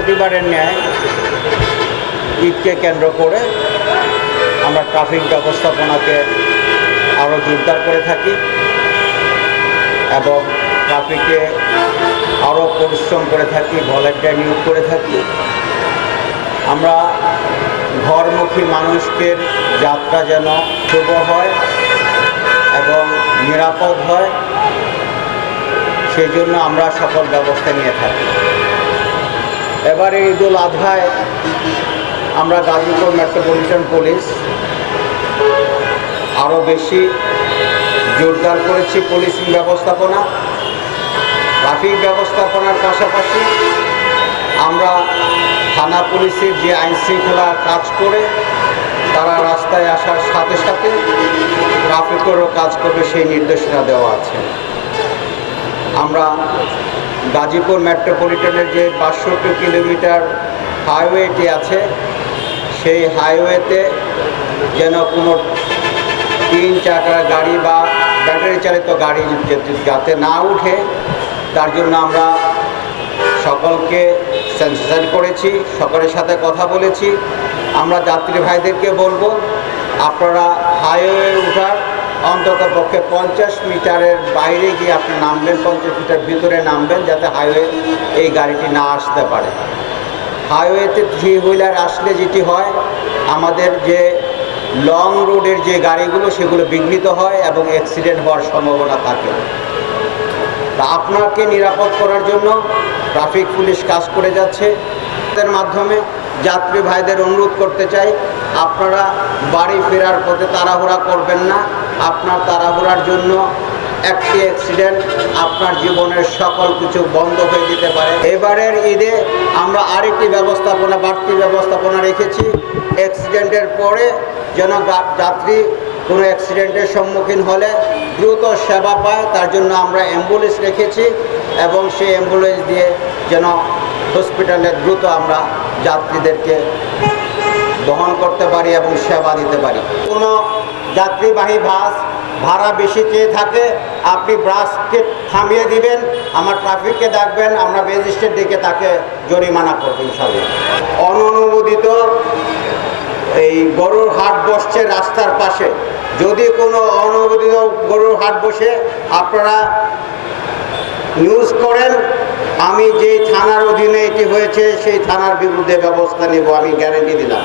প্রতিবারের ন্যায় ঈদকে কেন্দ্র করে আমরা ট্রাফিক ব্যবস্থাপনাকে আরও জোরদার করে থাকি এবং ট্রাফিকে আরও পরিশ্রম করে থাকি, ভলেন্টিয়ার নিয়োগ করে থাকি। আমরা ঘরমুখী মানুষদের যাত্রা যেন শুভ হয় এবং নিরাপদ হয়, সেই জন্য আমরা সকল ব্যবস্থা নিয়ে থাকি। এবারে ঈদুল আজহায়, আমরা গাজীপুর মেট্রোপলিটন পুলিশ আরও বেশি জোরদার করেছি পুলিশিং ব্যবস্থাপনা, ট্রাফিক ব্যবস্থাপনার পাশাপাশি আমরা থানা পুলিশের যে আইন শৃঙ্খলা কাজ করে তারা রাস্তায় আসার সাথে সাথে ট্রাফিকেরও কাজ করবে সেই নির্দেশনা দেওয়া আছে। আমরা গাজীপুর মেট্রোপলিটনের যে বাষট্টি কিলোমিটার হাইওয়েটি আছে, সেই হাইওয়েতে যেন কোনো তিন চাকার গাড়ি বা ব্যাটারি চালিত গাড়ি যাতে না উঠে, তার জন্য আমরা সকলকে সেন্সিটাইজ করেছি, সকলের সাথে কথা বলেছি। আমরা যাত্রী ভাইদেরকে বলব, আপনারা হাইওয়ে অন্তত পক্ষে পঞ্চাশ মিটারের বাইরে গিয়ে আপনি নামবেন, পঞ্চাশ মিটার ভিতরে নামবেন যাতে হাইওয়ে এই গাড়িটি না আসতে পারে। হাইওয়েতে থ্রি হুইলার আসলে যেটি হয়, আমাদের যে লং রোডের যে গাড়িগুলো সেগুলো বিঘ্নিত হয় এবং অ্যাক্সিডেন্ট হওয়ার সম্ভাবনা থাকে। তা আপনাকে নিরাপদ করার জন্য ট্রাফিক পুলিশ কাজ করে যাচ্ছে। এর মাধ্যমে যাত্রী ভাইদের অনুরোধ করতে চাই, আপনারা বাড়ি ফেরার পথে তাড়াহুড়া করবেন না। আপনার তাড়াহুড়ার জন্য একটি অ্যাক্সিডেন্ট আপনার জীবনের সকল কিছু বন্ধ হয়ে দিতে পারে। এবারের ঈদে আমরা আরেকটি ব্যবস্থাপনা, বাড়তি ব্যবস্থাপনা রেখেছি। অ্যাক্সিডেন্টের পরে যেন যাত্রী কোনো অ্যাক্সিডেন্টের সম্মুখীন হলে দ্রুত সেবা পায়, তার জন্য আমরা অ্যাম্বুলেন্স রেখেছি এবং সেই অ্যাম্বুলেন্স দিয়ে যেন হসপিটালে দ্রুত আমরা যাত্রীদেরকে বহন করতে পারি এবং সেবা দিতে পারি। কোনো যাত্রীবাহী বাস ভাড়া বেশি চেয়ে থাকে, আপনি বাসকে থামিয়ে দিবেন, আমার ট্রাফিককে ডাকবেন আমরা ম্যাজিস্ট্রেট ডেকে তাকে জরিমানা করব ইনশাল্লাহ অননুমোদিত এই গরুর হাট বসছে রাস্তার পাশে। যদি কোনো অনুমোদিত গরুর হাট বসে, আপনারা নিউজ করেন, আমি যেই থানার অধীনে এটি হয়েছে, সেই থানার বিরুদ্ধে ব্যবস্থা নেব, আমি গ্যারেন্টি দিলাম।